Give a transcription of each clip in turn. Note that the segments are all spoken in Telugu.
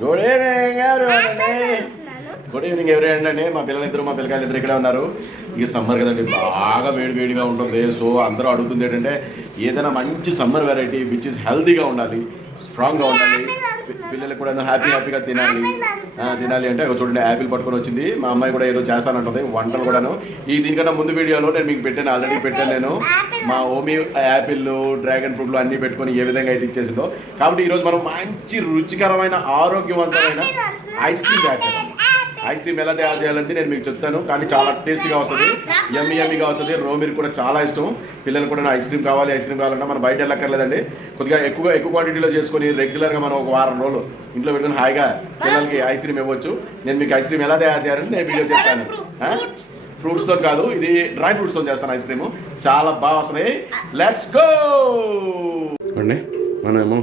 గుడ్ ఈవినింగ్ ఎవరండి. గుడ్ ఈవినింగ్ ఎవరి అండి. మా పిల్లలిద్దరు మా పిల్లకాయలు ఇద్దరు ఇక్కడే ఉన్నారు. ఇక సమ్మర్ కదండి, బాగా వేడిగా ఉంటుంది. సో అందరూ అడుగుతుంది ఏంటంటే ఏదైనా మంచి సమ్మర్ వెరైటీ విచ్ ఇస్ హెల్తీగా ఉండాలి, స్ట్రాంగ్గా ఉండాలి, పిల్లలకు కూడా హ్యాపీగా తినాలి అంటే చూడండి యాపిల్ పట్టుకొని వచ్చింది. మా అమ్మాయి కూడా ఏదో చేస్తానంటుంది వంటలు కూడాను. దీనికన్నా ముందు వీడియోలో నేను మీకు పెట్టాను, ఆల్రెడీ పెట్టాను నేను. మా ఓమి యాపిల్ డ్రాగన్ ఫ్రూట్లు అన్నీ పెట్టుకొని ఏ విధంగా అయితే ఇచ్చేసిందో. కాబట్టి ఈరోజు మనం మంచి రుచికరమైన ఆరోగ్యవంతమైన ఐస్ క్రీమ్ తయారు చేద్దాం. ఐస్ క్రీమ్ ఎలా తయారు చేయాలంటే నేను మీకు చెప్తాను, కానీ చాలా టేస్టీగా వస్తుంది, యమ్మీగా వస్తుంది. రోమిర్ కూడా చాలా ఇష్టం. పిల్లలు కూడా ఐస్ క్రీమ్ కావాలంటే మనం బయట వెళ్ళక్కర్లేదండి. కొద్దిగా ఎక్కువ క్వాంటిటీలో చేసుకొని రెగ్యులర్గా మనం ఒక వారం రోజులు ఇంట్లో పెట్టుకుని హాయిగా పిల్లలకి ఐస్ క్రీమ్ ఇవ్వచ్చు. నేను మీకు ఐస్ క్రీమ్ ఎలా తయారు చేయాలంటే నేను వీడియో చెప్తాను. ఫ్రూట్స్తో కాదు, ఇది డ్రై ఫ్రూట్స్తో చేస్తాను ఐస్ క్రీమ్. చాలా బాగా వస్తుంది. లెట్స్ గో అండి. మనమేమో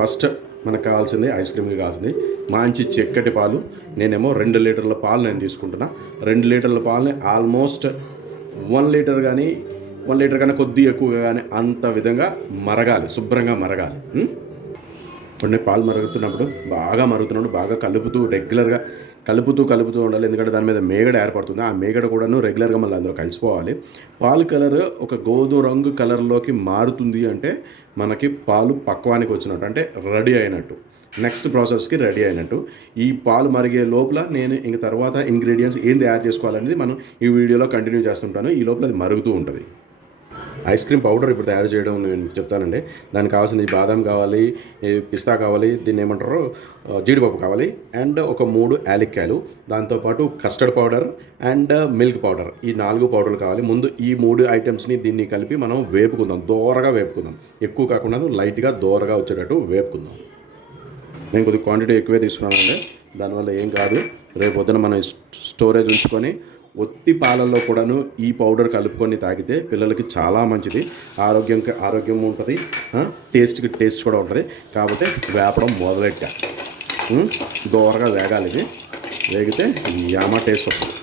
ఫస్ట్ మనకు కావాల్సింది ఐస్ క్రీమ్కి కావాల్సింది మంచి చిక్కటి పాలు. నేనేమో 2 లీటర్ల పాలు నేను తీసుకుంటున్నా. 2 లీటర్ల పాలని ఆల్మోస్ట్ 1 లీటర్ కానీ 1 లీటర్ కన్నా కొద్ది ఎక్కువగా కానీ అంత విధంగా మరగాలి, శుభ్రంగా మరగాలి. కొన్ని పాలు మరుగుతున్నప్పుడు బాగా కలుపుతూ రెగ్యులర్గా కలుపుతూ ఉండాలి. ఎందుకంటే దాని మీద మేగడ ఏర్పడుతుంది. ఆ మేగడ కూడాను రెగ్యులర్గా మళ్ళీ అందులో కలిసిపోవాలి. పాలు కలర్ ఒక గోధుమ రంగు కలర్లోకి మారుతుంది అంటే మనకి పాలు పక్వానికి వచ్చినట్టు, అంటే రెడీ అయినట్టు, నెక్స్ట్ ప్రాసెస్కి రెడీ అయినట్టు. ఈ పాలు మరిగే లోపల నేను ఇంక తర్వాత ఇంగ్రీడియంట్స్ ఏం తయారు చేసుకోవాలనేది మనం ఈ వీడియోలో కంటిన్యూ చేస్తుంటాను. ఈ లోపల అది మరుగుతూ ఉంటుంది. ఐస్ క్రీమ్ పౌడర్ ఇప్పుడు తయారు చేయడం నేను చెప్తానండి. దానికి కావాల్సింది బాదం కావాలి, పిస్తా కావాలి, దీన్ని ఏమంటారు జీడిపప్పు కావాలి, అండ్ ఒక 3 యాలక్కాయలు, దాంతోపాటు custard powder and milk powder. ఈ 4 పౌడర్లు కావాలి. ముందు ఈ 3 ఐటమ్స్ని దీన్ని కలిపి మనం వేపుకుందాం, దోరగా వేపుకుందాం. ఎక్కువ కాకుండా లైట్గా దోరగా వచ్చేటట్టు వేపుకుందాం. నేను కొద్దిగా క్వాంటిటీ ఎక్కువే తీసుకున్నానండి, దానివల్ల ఏం కాదు. రేపు పొద్దున మనం స్టోరేజ్ ఉంచుకొని ఒత్తి పాలల్లో కూడాను ఈ పౌడర్ కలుపుకొని తాగితే పిల్లలకి చాలా మంచిది. ఆరోగ్యం ఉంటుంది, టేస్ట్ కూడా ఉంటుంది. కాకపోతే వేపడం మొదలెట్టా దోరగా వేగాలి. ఇది వేగితే యామ టేస్ట్ వస్తుంది.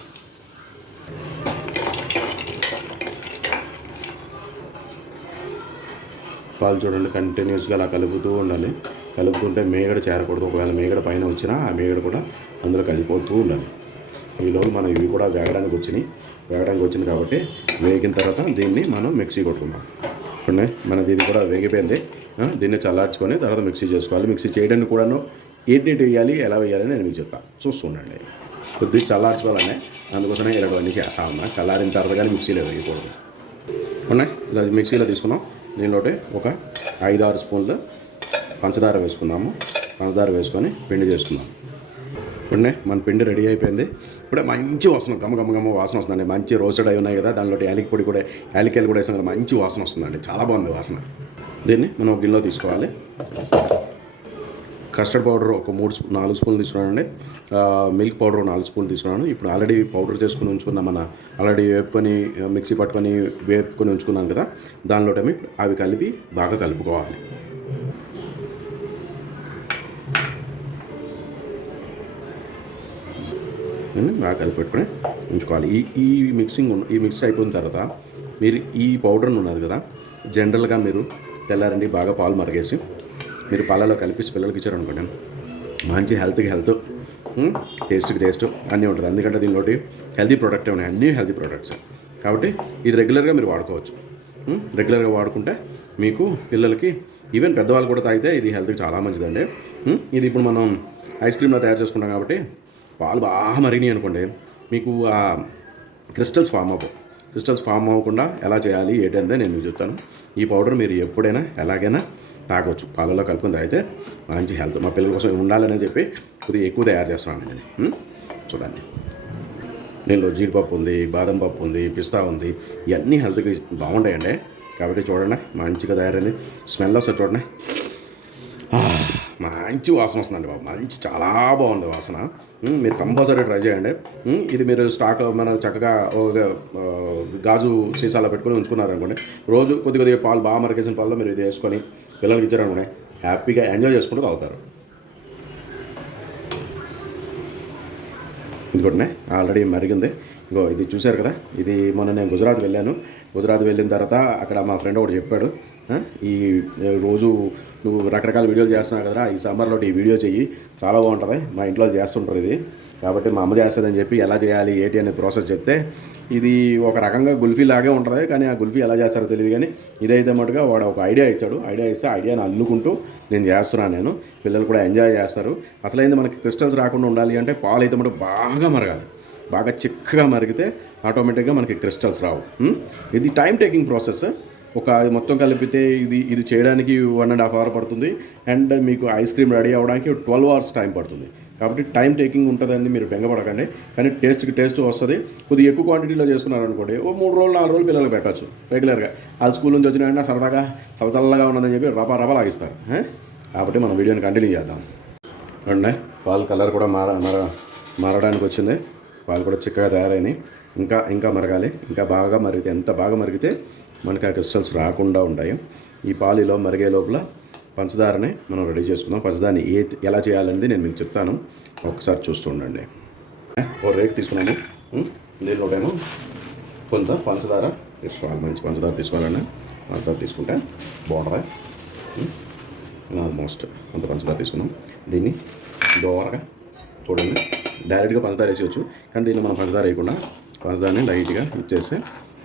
పాలు చూడండి కంటిన్యూస్గా అలా కలుపుతూ ఉండాలి. కలుపుతుంటే మేగడ చేరకూడదు. ఒకవేళ మేగడ పైన వచ్చినా ఆ మేగడ కూడా అందులో కలిగిపోతూ ఉండాలి. ఈలోపు మనం ఇవి కూడా వేగడానికి వచ్చింది కాబట్టి వేగిన తర్వాత దీన్ని మనం మిక్సీ కొట్టుకుందాం. చూడండి మనది ఇది కూడా వేగిపోయింది. దీన్ని చల్లార్చుకొని తర్వాత మిక్సీ చేసుకోవాలి. మిక్సీ చేయడానికి కూడాను ఏంటి వేయాలి, ఎలా వేయాలని నేను మీకు చెప్తాను, చూస్తుండండి. కొద్దిగా చల్లార్చుకోవాలనే అందుకోసమే ఇలాంటివన్నీ చేస్తా ఉన్నా. చల్లారిన తర్వాత కానీ మిక్సీలో వేయకూడదు. ఉన్నాయి ఇలా మిక్సీలో తీసుకున్నాం. దీనిలోనే ఒక 5-6 స్పూన్లు పంచదార వేసుకుందాము. పంచదార వేసుకొని పిండి చేసుకుందాం. ఇప్పుడే మన పిండి రెడీ అయిపోయింది. ఇప్పుడే మంచి వాసన, గమ్మ వాసన వస్తుందండి. మంచి రోస్టెడ్ అయి ఉన్నాయి కదా, దానిలో యాలక్కాయలు కూడా వేసాం కదా, మంచి వాసన వస్తుందండి. చాలా బాగుంది వాసన. దీన్ని మనం ఒక గిన్నెలో తీసుకోవాలి. కస్టర్డ్ పౌడర్ ఒక 4 స్పూన్లు తీసుకున్నానండి. మిల్క్ పౌడర్ 4 స్పూన్లు తీసుకున్నాను. ఇప్పుడు ఆల్రెడీ పౌడర్ చేసుకుని ఉంచుకున్నాం, ఆల్రెడీ మిక్సీ పట్టుకొని వేపుకొని ఉంచుకున్నాను కదా, దానిలో అవి కలిపి బాగా కలుపుకోవాలి. బాగా కలిపెట్టుకొని ఉంచుకోవాలి. ఈ మిక్స్ అయిపోయిన తర్వాత మీరు ఈ పౌడర్ని ఉన్నది కదా, జనరల్గా మీరు తెల్లారండి బాగా పాలు మరిగేసి మీరు పాలలో కలిపి పిల్లలకి ఇచ్చారనుకోండి, మంచి హెల్త్కి హెల్త్, టేస్ట్కి టేస్ట్ అన్నీ ఉంటుంది. ఎందుకంటే దీనిలో హెల్తీ ప్రోడక్ట్ ఉన్నాయి, అన్నీ హెల్తీ ప్రోడక్ట్స్. కాబట్టి ఇది రెగ్యులర్గా మీరు వాడుకోవచ్చు. రెగ్యులర్గా వాడుకుంటే మీకు పిల్లలకి, ఈవెన్ పెద్దవాళ్ళు కూడా తాగితే ఇది హెల్త్కి చాలా మంచిదండి. ఇది ఇప్పుడు మనం ఐస్ క్రీమ్లో తయారు చేసుకుంటాం కాబట్టి పాలు బాగా మరిగినాయి అనుకోండి, మీకు ఆ క్రిస్టల్స్ ఫామ్ అవ్వకుండా ఎలా చేయాలి ఏంటంటే నేను మీకు చెప్తాను. ఈ పౌడర్ మీరు ఎప్పుడైనా ఎలాగైనా తాగొచ్చు. పాలలో కలుపుకొని తాగితే మంచి హెల్త్. మా పిల్లల కోసం ఉండాలని చెప్పి కొద్దిగా ఎక్కువ తయారు చేస్తున్నాను నేను. చూడండి, దీనిలో జీడిపప్పు ఉంది, బాదం పప్పు ఉంది, పిస్తా ఉంది, ఇవన్నీ హెల్త్కి బాగుంటాయండి. కాబట్టి చూడండి మంచిగా తయారైంది. స్మెల్ వస్తుంది చూడండి, మంచి వాసన వస్తుందండి బాబు, చాలా బాగుంది వాసన. మీరు కంపల్సరీ ట్రై చేయండి. ఇది మీరు స్టాక్ మనం చక్కగా గాజు సీసాలో పెట్టుకొని ఉంచుకున్నారనుకోండి, రోజు కొద్దిగా పాలు బాగా మరిగేసిన పాలలో మీరు ఇది వేసుకొని పిల్లలకి ఇచ్చారనుకోండి, హ్యాపీగా ఎంజాయ్ చేసుకుంటూ తాగుతారు. ఇంకోటి ఆల్రెడీ మరిగింది. ఇంకో ఇది చూశారు కదా, ఇది మొన్న నేను గుజరాత్ వెళ్ళాను. గుజరాత్ వెళ్ళిన తర్వాత అక్కడ మా ఫ్రెండ్ ఒకటి చెప్పాడు, ఈ రోజు నువ్వు రకరకాల వీడియోలు చేస్తున్నావు కదరా, ఈ సమ్మర్లో ఈ వీడియో చెయ్యి, చాలా బాగుంటుంది. మా ఇంట్లో చేస్తుంటారు ఇది, కాబట్టి మా అమ్మ చేస్తుందని చెప్పి ఎలా చేయాలి ఏంటి అనే ప్రాసెస్ చెప్తే, ఇది ఒక రకంగా గుల్ఫీ లాగే ఉంటుంది, కానీ ఆ గుల్ఫీ ఎలా చేస్తారో తెలియదు. కానీ ఇదైతే మటుగా వాడు ఒక ఐడియా ఇచ్చాడు, ఐడియా ఇస్తే ఐడియాని అల్లుకుంటూ నేను చేస్తున్నాను. పిల్లలు కూడా ఎంజాయ్ చేస్తారు. అసలైంది మనకి క్రిస్టల్స్ రాకుండా ఉండాలి అంటే పాలు అయితే మటుకు బాగా మరగాలి. బాగా చిక్కగా మరిగితే ఆటోమేటిక్గా మనకి క్రిస్టల్స్ రావు. ఇది టైం టేకింగ్ ప్రాసెస్. ఒక మొత్తం కలిపితే ఇది చేయడానికి 1.5 hours పడుతుంది. అండ్ మీకు ఐస్ క్రీమ్ రెడీ అవ్వడానికి 12 hours టైం పడుతుంది. కాబట్టి టైం టేకింగ్ ఉంటుందని మీరు బెంగపడకండి. కానీ టేస్ట్ వస్తుంది. కొద్దిగా ఎక్కువ క్వాంటిటీలో చేసుకున్నారనుకోండి, 3 రోజులు 4 రోజులు పిల్లలు పెట్టచ్చు రెగ్యులర్గా. వాళ్ళ స్కూల్ నుంచి వచ్చిన వెంటనే సరదాగా చల్లగా ఉన్నదని చెప్పి రపా లాగిస్తారు. కాబట్టి మనం వీడియోని కంటిన్యూ చేద్దాం. అండి పాలు కలర్ కూడా మారడానికి వచ్చింది. పాలు కూడా చిక్కగా తయారైనాయి. ఇంకా మరగాలి. ఇంకా బాగా మరిగితే, ఎంత బాగా మరిగితే మనకి ఆ క్రిస్టల్స్ రాకుండా ఉంటాయి. ఈ పాలు ఇలా మరిగే లోపల పంచదారని మనం రెడీ చేసుకుందాం. పంచదారని ఎలా చేయాలనేది నేను మీకు చెప్తాను, ఒకసారి చూస్తూ ఉండండి. ఓ రేక్ తీసుకున్నాము. దీనిలోనేమో కొంత పంచదార తీసుకోవాలి. మంచి పంచదార తీసుకోవాలండి. పంచదార తీసుకుంటే బాగుంటుంది. ఆల్మోస్ట్ కొంత పంచదార తీసుకున్నాం. దీన్ని దోరగా చూడండి, డైరెక్ట్గా పంచదార వేసేయచ్చు. కానీ దీనిలో మనం పంచదార వేయకుండా పంచదారని లైట్గా ఇచ్చేస్తే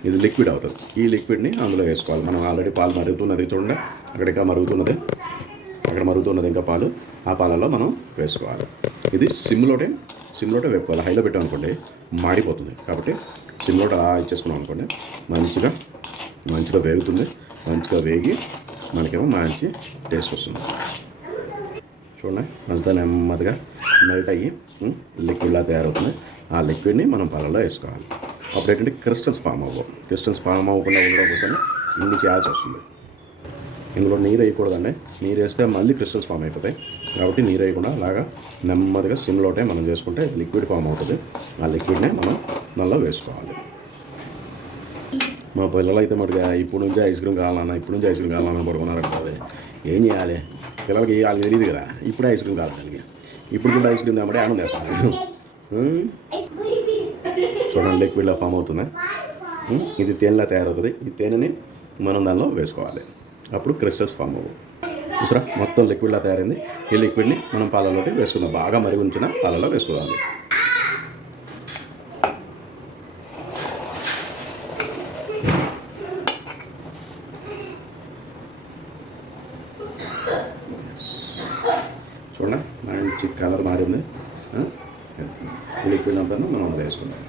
ఇది లిక్విడ్ అవుతుంది. ఈ లిక్విడ్ని అందులో వేసుకోవాలి. మనం ఆల్రెడీ పాలు మరుగుతున్నది చూడండి, అక్కడ ఇంకా మరుగుతున్నది, అక్కడ మరుగుతున్నది ఇంకా పాలు. ఆ పాలలో మనం వేసుకోవాలి. ఇది సిమ్లోటే వేపుకోవాలి. హైలో పెట్టామనుకోండి మాడిపోతుంది. కాబట్టి సిమ్లోటే అలా ఇచ్చేసుకున్నాం అనుకోండి, మంచిగా వేగుతుంది. మంచిగా వేగి మనకేమో మంచి టేస్ట్ వస్తుంది. చూడండి, పంచదార నెమ్మదిగా మెల్ట్ అయ్యి లిక్విడ్లా తయారవుతుంది. ఆ లిక్విడ్ని మనం పాలలో వేసుకోవాలి. అప్పుడు ఏంటంటే క్రిస్టల్స్ ఫామ్ అవ్వకుండా ఉండడం కోసం ఇన్ని చేయాల్సి వస్తుంది. ఇందులో నీరు వేయకూడదండి. నీరు వేస్తే మళ్ళీ క్రిస్టల్స్ ఫామ్ అయిపోతాయి. కాబట్టి నీరు వేయకుండా అలాగా నెమ్మదిగా సిమ్లోటే మనం చేసుకుంటే లిక్విడ్ ఫామ్ అవుతుంది. ఆ లిక్విడ్నే మనం నల్ల వేసుకోవాలి. మా పిల్లలు అయితే మటుగా ఇప్పుడు నుంచి ఐస్ క్రీమ్ కావాలన్నా పడుకున్నారంటే ఏం చేయాలి? పిల్లలకి వాళ్ళకి తెలియదు కదా, ఇప్పుడే ఐస్ క్రీమ్ కావాలి. ఇప్పుడు కూడా ఐస్ క్రీమ్ కాబట్టి ఆనందం చేస్తాను. చూడండి, లిక్విడ్లో ఫామ్ అవుతుంది. ఇది తేనెలా తయారవుతుంది. ఈ తేనెని మనం దానిలో వేసుకోవాలి. అప్పుడు క్రిస్టల్స్ ఫామ్ అవ్వవు. చూసారా, మొత్తం లిక్విడ్లా తయారైంది. ఈ లిక్విడ్ని మనం పాలలోకి వేసుకుందాం. బాగా మరిగి ఉంచిన పాలలో వేసుకోవాలి. చూడండి, మంచి కలర్ మారింది. లిక్విడ్ అంతా మనం వేసుకుందాం.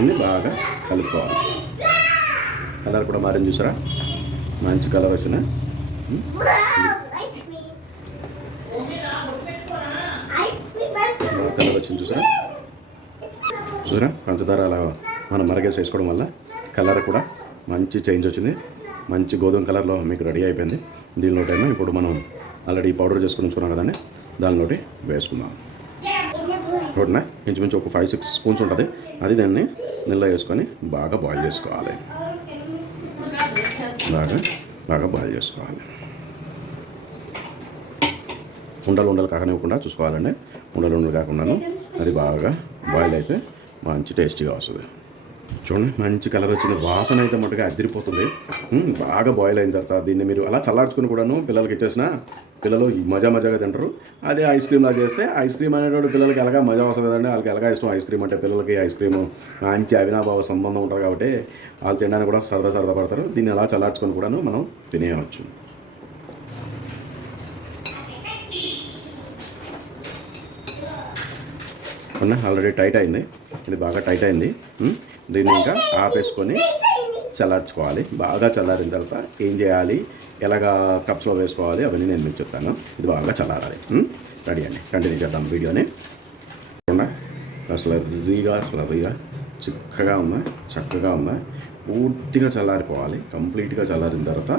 ఇది బాగా కలుపుకోవాలి. కలర్ కూడా మారింది చూసారా, మంచి కలర్ వచ్చిన కలర్ వచ్చింది చూసారా. పంచదార అలా మనం మరగేసి వేసుకోవడం వల్ల కలర్ కూడా మంచి చేంజ్ వచ్చింది. మంచి గోధుమ కలర్లో మీకు రెడీ అయిపోయింది. దీనిలోటేమో ఇప్పుడు మనం ఆల్రెడీ పౌడర్ చేసుకుని ఉంచుకున్నాం కదండి, దానిలోటి వేసుకుందాం. చూడండి, ఇంచుమించు ఒక 5-6 స్పూన్స్ ఉంటుంది. అది దాన్ని నీళ్ళలో వేసుకొని బాగా బాయిల్ చేసుకోవాలి. బాగా బాయిల్ చేసుకోవాలి. ఉండలు కాకనివ్వకుండా చూసుకోవాలండి. ఉండలు కాకుండాను అది బాగా బాయిల్ అయితే మంచి టేస్టీగా వస్తుంది. చూడండి, మంచి కలర్ వచ్చింది. వాసన అయితే మట్టుగా అదిరిపోతుంది. బాగా బాయిల్ అయిన తర్వాత దీన్ని మీరు అలా చల్లార్చుకుని కూడాను పిల్లలకి ఇచ్చేసిన పిల్లలు మజాగా తింటారు. అదే ఐస్ క్రీమ్లా చేస్తే ఐస్ క్రీమ్ అనేటువంటి పిల్లలకి ఎలాగా మజా వస్తుంది కదండి. వాళ్ళకి ఎలాగా ఇష్టం ఐస్ క్రీమ్ అంటే. పిల్లలకి ఐస్ క్రీమ్ మంచి అవినాభావ సంబంధం ఉంటుంది కాబట్టి వాళ్ళు తినడానికి కూడా సరదా పడతారు. దీన్ని అలా చల్లార్చుకొని కూడాను మనం తినేయవచ్చు. ఆల్రెడీ టైట్ అయింది. ఇది బాగా టైట్ అయింది. దీన్ని ఇంకా ఆపేసుకొని చల్లార్చుకోవాలి. బాగా చల్లారిన తర్వాత ఏం చేయాలి, ఎలాగా కప్స్లో వేసుకోవాలి అవన్నీ నేను మీకు చెప్తాను. ఇది బాగా చల్లారాలి. రెడీ అండి, కంటిన్యూ చేద్దాం వీడియోని. స్లర్రీగా చిక్కగా ఉందా, చక్కగా ఉందా, పూర్తిగా చల్లారిపోవాలి. కంప్లీట్గా చల్లారిన తర్వాత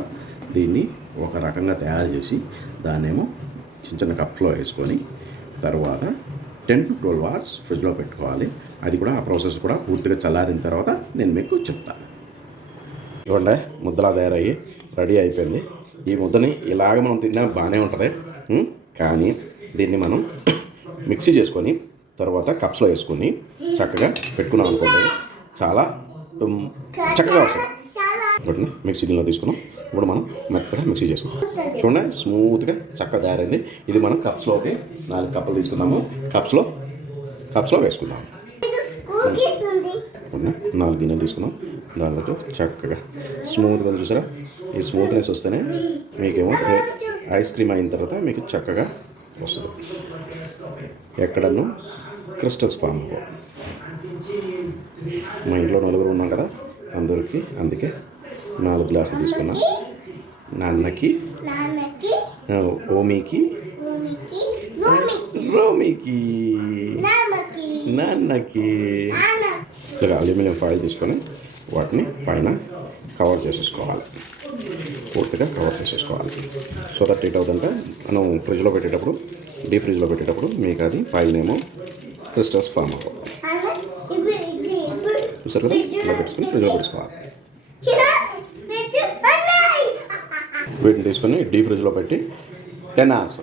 దీన్ని ఒక రకంగా తయారు చేసి దాన్నేమో చిన్న కప్స్లో వేసుకొని తర్వాత 10 to 12 hours ఫ్రిడ్జ్లో పెట్టుకోవాలి. అది కూడా ఆ ప్రాసెస్ కూడా పూర్తిగా చల్లారిన తర్వాత నేను మీకు చెప్తాను. ఇవ్వండి, ముద్దలా తయారయ్యి రెడీ అయిపోయింది. ఈ ముద్దని ఇలాగ మనం తిన్నా బాగానే ఉంటుంది. కానీ దీన్ని మనం మిక్సీ చేసుకొని తర్వాత కప్స్లో వేసుకొని చక్కగా పెట్టుకున్నాం అనుకోండి, చాలా చక్కగా వస్తుంది. వాటిని మిక్సీ గిన్నెలో తీసుకున్నాం. ఇప్పుడు మనం మెత్తగా మిక్సీ చేసుకుంటాం. చూడండి స్మూత్గా చక్కగా తయారైంది. ఇది మనం కప్స్లోకి 4 కప్పులు తీసుకుందాము. కప్స్లో వేసుకుందాం. 4 గిన్నెలు తీసుకున్నాం. దాంట్లో చక్కగా స్మూత్గా చూసారా, ఈ స్మూత్నెస్ వస్తేనే మీకేమో ఐస్ క్రీమ్ అయిన తర్వాత మీకు చక్కగా వస్తుంది. ఎక్కడన్నా క్రిస్టల్స్ ఫామ్ అవ్వ. మా ఇంట్లో 4 ఉన్నాం కదా, అందుకే 4 గ్లాసులు తీసుకున్నా. నాన్నకి, ఓమికి, రోమికి, నాన్నకి. ఇలా అల్యూమినియం ఫాయిల్ తీసుకొని వాటిని పైన కవర్ చేసేసుకోవాలి. పూర్తిగా కవర్ చేసేసుకోవాలి. సో దట్ ఏట్ అవుతుందంటే మనం ఫ్రిడ్జ్లో పెట్టేటప్పుడు, డీప్ ఫ్రిడ్జ్లో పెట్టేటప్పుడు మీకు అది పైనేమో క్రిస్టల్స్ ఫామ్ అవ్వాలి. చూసారు కదా, ఇలా పెట్టుకొని ఫ్రిడ్జ్లో పెట్టుకోవాలి. వీటిని తీసుకొని డీప్ ఫ్రిడ్జ్లో పెట్టి 10 hours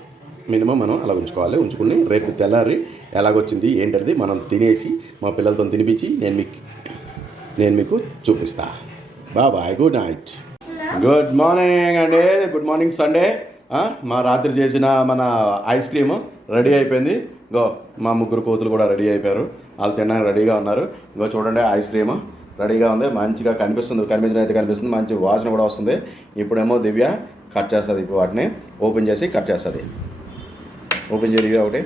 మినిమం మనం అలా ఉంచుకుని రేపు తెల్లారి ఎలాగొచ్చింది ఏంటది మనం తినేసి మా పిల్లలతో తినిపించి నేను మీకు చూపిస్తా. Bye, good night. Good morning అండి. Good morning Sunday. మా రాత్రి చేసిన మన ఐస్ క్రీమ్ రెడీ అయిపోయింది. మా 3 కోతులు కూడా రెడీ అయిపోయారు. వాళ్ళు తినడానికి రెడీగా ఉన్నారు. చూడండి, ఐస్ క్రీమ్ రెడీగా ఉంది. మంచిగా కనిపిస్తుంది. మంచి వాసన కూడా వస్తుంది. ఇప్పుడేమో దివ్య కట్ చేస్తుంది. ఇప్పుడు వాటిని ఓపెన్ చేసి కట్ చేస్తుంది. ఓపెన్ చేయ ఒకటి.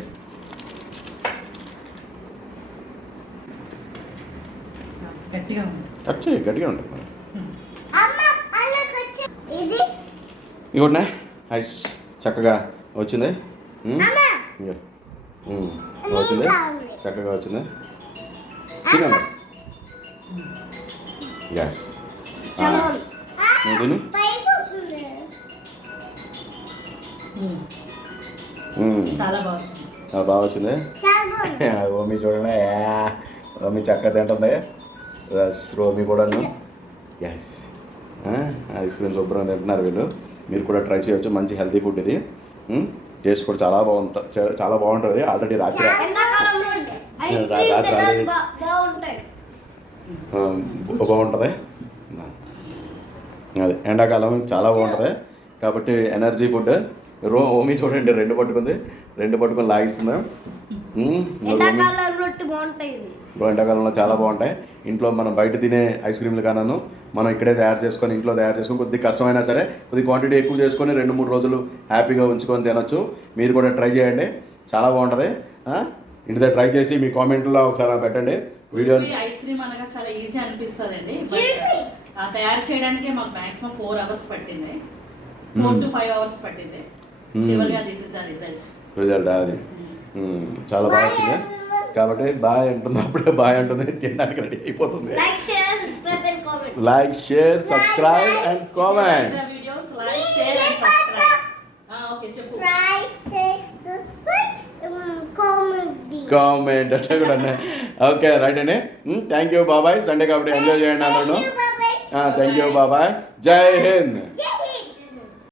గట్టిగా ఉంటుంది. ఇదిగోండి, ఐస్ చక్కగా వచ్చింది. చక్కగా వచ్చింది. తినండి. గ్యాస్ తిను. బాగా వచ్చింది. ఓమి చూడండి, ఓమి చక్కగా తింటుంది. రోమి కూడా గ్యాస్ ఐస్ క్రీమ్ శుభ్రంగా తింటున్నారు వీళ్ళు. మీరు కూడా ట్రై చేయవచ్చు. మంచి హెల్తీ ఫుడ్ ఇది. టేస్ట్ కూడా చాలా బాగుంటుంది. ఆల్రెడీ రాత్రి బాగుంటుంది. అది ఎండాకాలం చాలా బాగుంటుంది కాబట్టి ఎనర్జీ ఫుడ్. ఓమి చూడండి, 2 పట్టుకొని లాగిస్తుందా. ఎండాకాలంలో చాలా బాగుంటాయి. ఇంట్లో మనం బయట తినే ఐస్ క్రీమ్లు కానను మనం ఇంట్లో తయారు చేసుకొని కొద్దిగా కష్టమైనా సరే కొద్దిగా క్వాంటిటీ ఎక్కువ చేసుకొని 2-3 రోజులు హ్యాపీగా ఉంచుకొని తినొచ్చు. మీరు కూడా ట్రై చేయండి, చాలా బాగుంటుంది. ఇంటి దగ్గర ట్రై చేసి మీ కామెంట్లో ఒకసారి పెట్టండి. వీడియో ఐస్ క్రీమ్ అనగా చాలా ఈజీ అనిపిస్తుంది. తయారు చేయడానికి మాకు మాక్సిమం 4 hours పట్టింది. 4 to 5 hours పట్టింది. చివరిగా దిస్ ఇస్ ద రిజల్ట్. అది చాలా బాగా వచ్చింది. కాబట్టి బాయ్ అంటుంది, అప్పుడే బాయ్ అంటుంది. తినడానికి రెడీ అయిపోతుంది. Like, share, subscribe and comment. Comment అంటే కూడా. ఓకే, రైట్ అండి. థ్యాంక్ యూ, బాబాయ్. సండే కాబట్టి ఎంజాయ్ చేయండి అందరూ. థ్యాంక్ యూ, బాబాయ్. జై హింద్.